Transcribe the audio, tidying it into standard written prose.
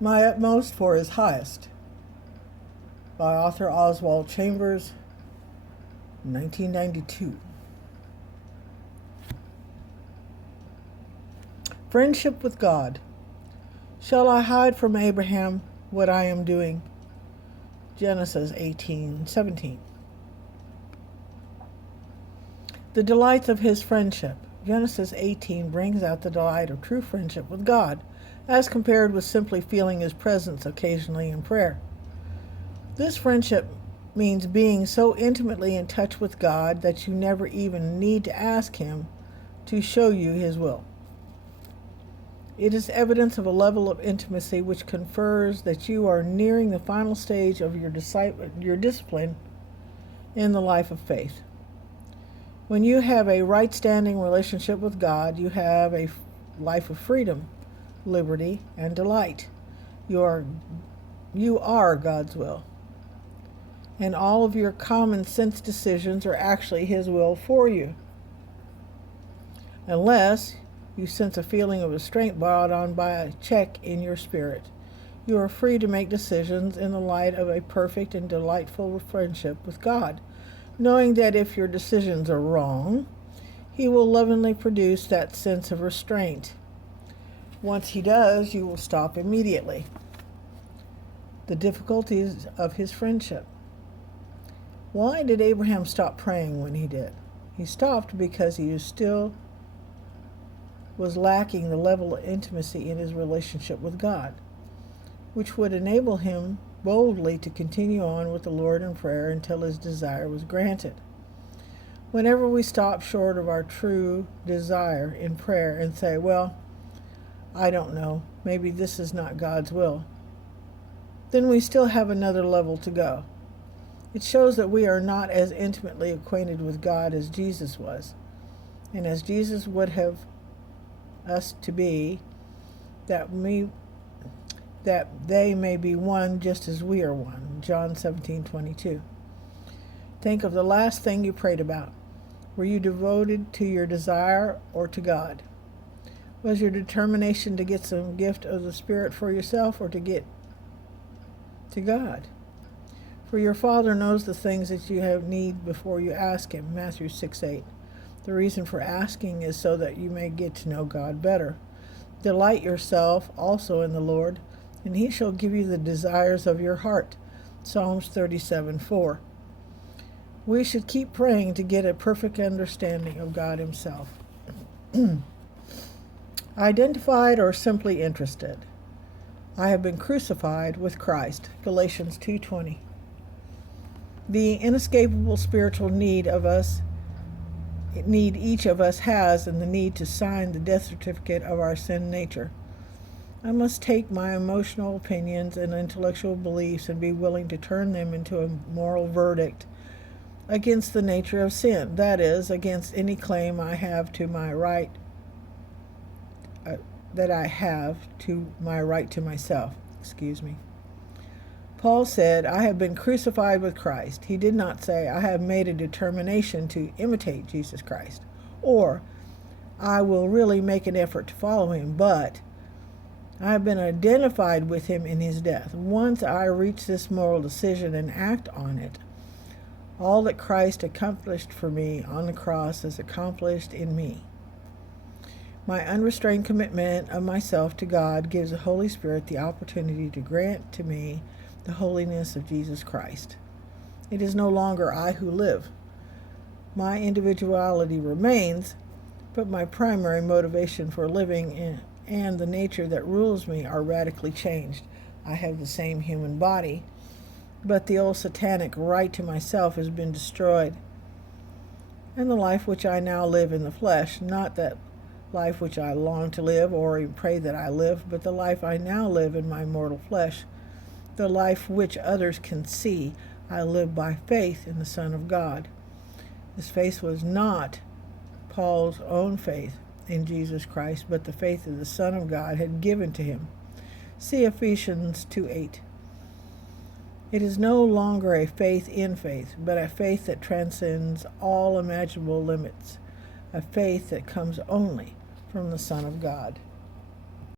My Utmost for His Highest by author Oswald Chambers, 1992. Friendship with God. Shall I hide from Abraham what I am doing? Genesis 18:17. The delights of his friendship. Genesis 18 brings out the delight of true friendship with God, as compared with simply feeling his presence occasionally in prayer. This friendship means being so intimately in touch with God that you never even need to ask him to show you his will. It is evidence of a level of intimacy which confers that you are nearing the final stage of your discipline in the life of faith. When you have a right-standing relationship with God, you have a life of freedom, liberty, and delight. You are God's will. And all of your common sense decisions are actually his will for you. Unless you sense a feeling of restraint brought on by a check in your spirit, you are free to make decisions in the light of a perfect and delightful friendship with God, knowing that if your decisions are wrong, he will lovingly produce that sense of restraint. Once he does, you will stop immediately. The difficulties of his friendship. Why did Abraham stop praying when he did? He stopped because he was lacking the level of intimacy in his relationship with God, which would enable him boldly to continue on with the Lord in prayer until his desire was granted. Whenever we stop short of our true desire in prayer and say, well, I don't know, maybe this is not God's will, then we still have another level to go. It shows that we are not as intimately acquainted with God as Jesus was, and as Jesus would have us to be, that they may be one just as we are one. John 17:22. Think of the last thing you prayed about. Were you devoted to your desire or to God? Was your determination to get some gift of the Spirit for yourself or to get to God? For your Father knows the things that you have need before you ask him. Matthew 6:8. The reason for asking is so that you may get to know God better. Delight yourself also in the Lord, and he shall give you the desires of your heart. Psalms 37:4. We should keep praying to get a perfect understanding of God himself. Identified or simply interested. I have been crucified with Christ. Galatians 2:20. The inescapable spiritual need each of us has, and the need to sign the death certificate of our sin nature. I must take my emotional opinions and intellectual beliefs and be willing to turn them into a moral verdict against the nature of sin, that is, against any claim I have to my right to myself. Paul said, I have been crucified with Christ. He did not say, I have made a determination to imitate Jesus Christ, or I will really make an effort to follow him, but I have been identified with him in his death. Once I reach this moral decision and act on it, all that Christ accomplished for me on the cross is accomplished in me. My unrestrained commitment of myself to God gives the Holy Spirit the opportunity to grant to me the holiness of Jesus Christ. It is no longer I who live. My individuality remains, but my primary motivation for living and the nature that rules me are radically changed. I have the same human body, but the old satanic right to myself has been destroyed. And the life which I now live in the flesh, not that life which I long to live or pray that I live, but the life I now live in my mortal flesh, the life which others can see, I live by faith in the Son of God. This faith was not Paul's own faith in Jesus Christ, but the faith that the Son of God had given to him. See Ephesians 2:8. It is no longer a faith in faith, but a faith that transcends all imaginable limits, a faith that comes only from the Son of God.